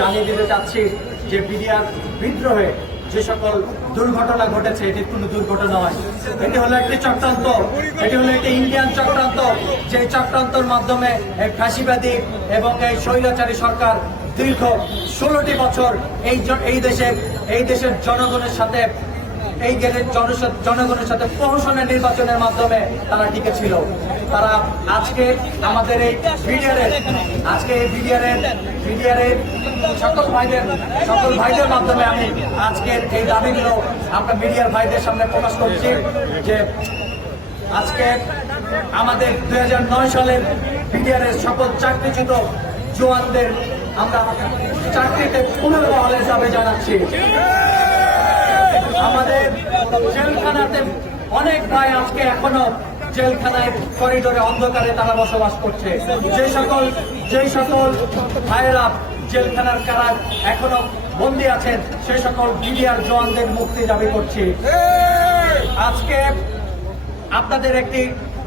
জানিয়ে দিতে চাচ্ছি যে বিডিআর বিদ্রোহে যে সকল দুর্ঘটনা ঘটেছে, এটি কোনো দুর্ঘটনা নয়। এটি হলো একটি চক্রান্ত। এটি হলো একটি ইন্ডিয়ান চক্রান্ত। যে চক্রান্তর মাধ্যমে এই ফাঁসিবাদী এবং এই স্বৈরাচারী সরকার দীর্ঘ ষোলোটি বছর এই এই দেশের এই দেশের জনগণের সাথে এই জনস- জনগণের সাথে প্রহসনের নির্বাচনের মাধ্যমে তারা টিকে ছিল তারা আজকে আমাদের এই বিডিআরের আজকে এই বিডিআরের বিডিআরের সকল ভাইদের সকল ভাইদের মাধ্যমে আমি আজকের এই দাবিগুলো আমরা মিডিয়ার ভাইদের সামনে প্রকাশ করছি যে আজকে আমাদের দুই হাজার নয় সালের বিডিআরের সকল চাকরিচ্যুত জোয়ানদের আমরা চাকরিতে পুনর্বহালের দাবি জানাচ্ছি। জেলখানাতে অনেক ভাই আজকে এখনও জেলখানায় করিডোরে অন্ধকারে তারা বসবাস করছে। যে সকল যে সকল ভাইয়েরা জেলখানার কারা এখনও বন্দী আছেন সেই সকল বিডিআর জওয়ানদের মুক্তি দাবি করছি। আজকে আপনাদের একটি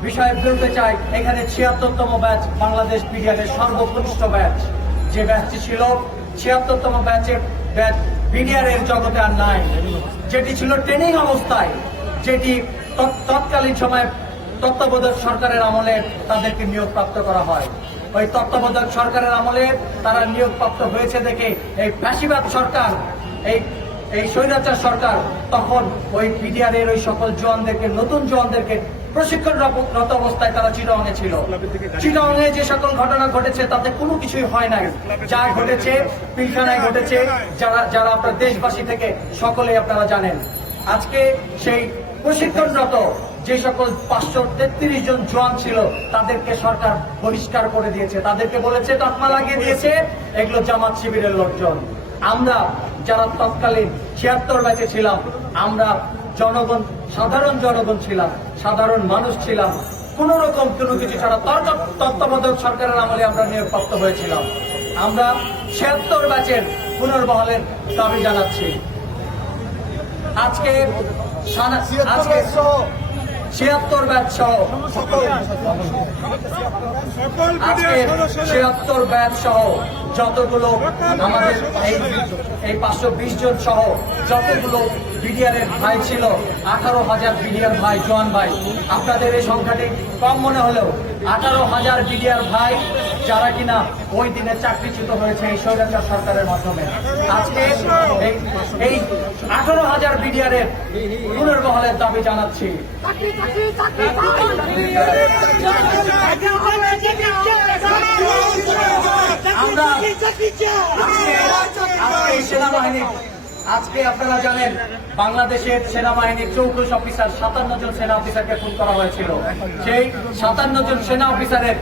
বিষয়ে বলতে চাই, এখানে ছিয়াত্তরতম ব্যাচ বাংলাদেশ বিডিআরের সর্বকনিষ্ঠ ব্যাচ। যে ব্যাচটি ছিল, ছিয়াত্তরতম ব্যাচের ব্যাচ বিডিআরের জগতে আর নাই। যেটি ছিল ট্রেনিং অবস্থায়, যেটি তৎকালীন সময় তত্ত্বাবধায়ক সরকারের আমলে তাদেরকে নিয়োগপ্রাপ্ত করা হয়। ওই তত্ত্বাবধায়ক সরকারের আমলে তারা নিয়োগপ্রাপ্ত হয়েছে দেখে এই ফ্যাসিবাদ সরকার, এই এই স্বৈরাচার সরকার তখন ওই পিডিআরের ওই সকল জওয়ানদেরকে নতুন জওয়ানদেরকে প্রশিক্ষণরত অবস্থায় তারা ছিল। যে সকল ঘটনা ঘটেছে, তাতে কোনো কিছুই হয় নাই। যা ঘটেছে, পিলখানায় ঘটেছে, যারা যারা আপনার দেশবাসী থেকে সকলে আপনারা জানেন। আজকে সেই প্রশিক্ষণরত যে সকল পাঁচশো তেত্রিশ জন জওয়ান ছিল, তাদেরকে সরকার বহিষ্কার করে দিয়েছে। তাদেরকে বলেছে, তকমা লাগিয়ে দিয়েছে। এগুলো জামাত শিবিরের লোকজন। আমরা যারা তৎকালীন ছিয়াত্তর ব্যাচে ছিলাম, আমরা জনগণ সাধারণ জনগণ ছিলাম সাধারণ মানুষ ছিলাম কোন রকম কোনো কিছু ছাড়া তত্ত্ব- তত্ত্বাবধায়ক সরকারের আমলে আমরা নিয়োগপ্রাপ্ত হয়েছিলাম আমরা ছিয়াত্তর ব্যাচের পুনর্বহালের দাবি জানাচ্ছি আজকে আজকে ছিয়াত্তর ব্যাচ সহ আজকে ছিয়াত্তর ব্যাচ সহ যতগুলো আমাদের এই এই পাঁচশো বিশ জন সহ যতগুলো বিডিআর এর ভাই ছিল আঠারো হাজার বিডিআর ভাই জোয়ান ভাই আপনাদের এই সংখ্যাটি কম মনে হলেও আঠারো হাজার বিডিআর ভাই যারা কিনা ওই দিনে চাকরিচ্যুত হয়েছে এই স্বৈরাচার সরকারের মাধ্যমে আজকে এই- আঠারো হাজার বিডিআর এর পুনর্বহলের দাবি জানাচ্ছি চাকরি আমরা সেনাবাহিনী আজকে আপনারা জানেন বাংলাদেশের সেনাবাহিনীর চৌত্রিশ অফিসার সাতান্ন জন সেনা অফিসারকে খুন করা হয়েছিল। সেই সাতান্ন জন সেনা অফিসারের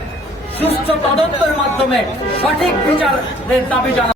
সুস্থ তদন্তের মাধ্যমে সঠিক বিচারের দাবি জানা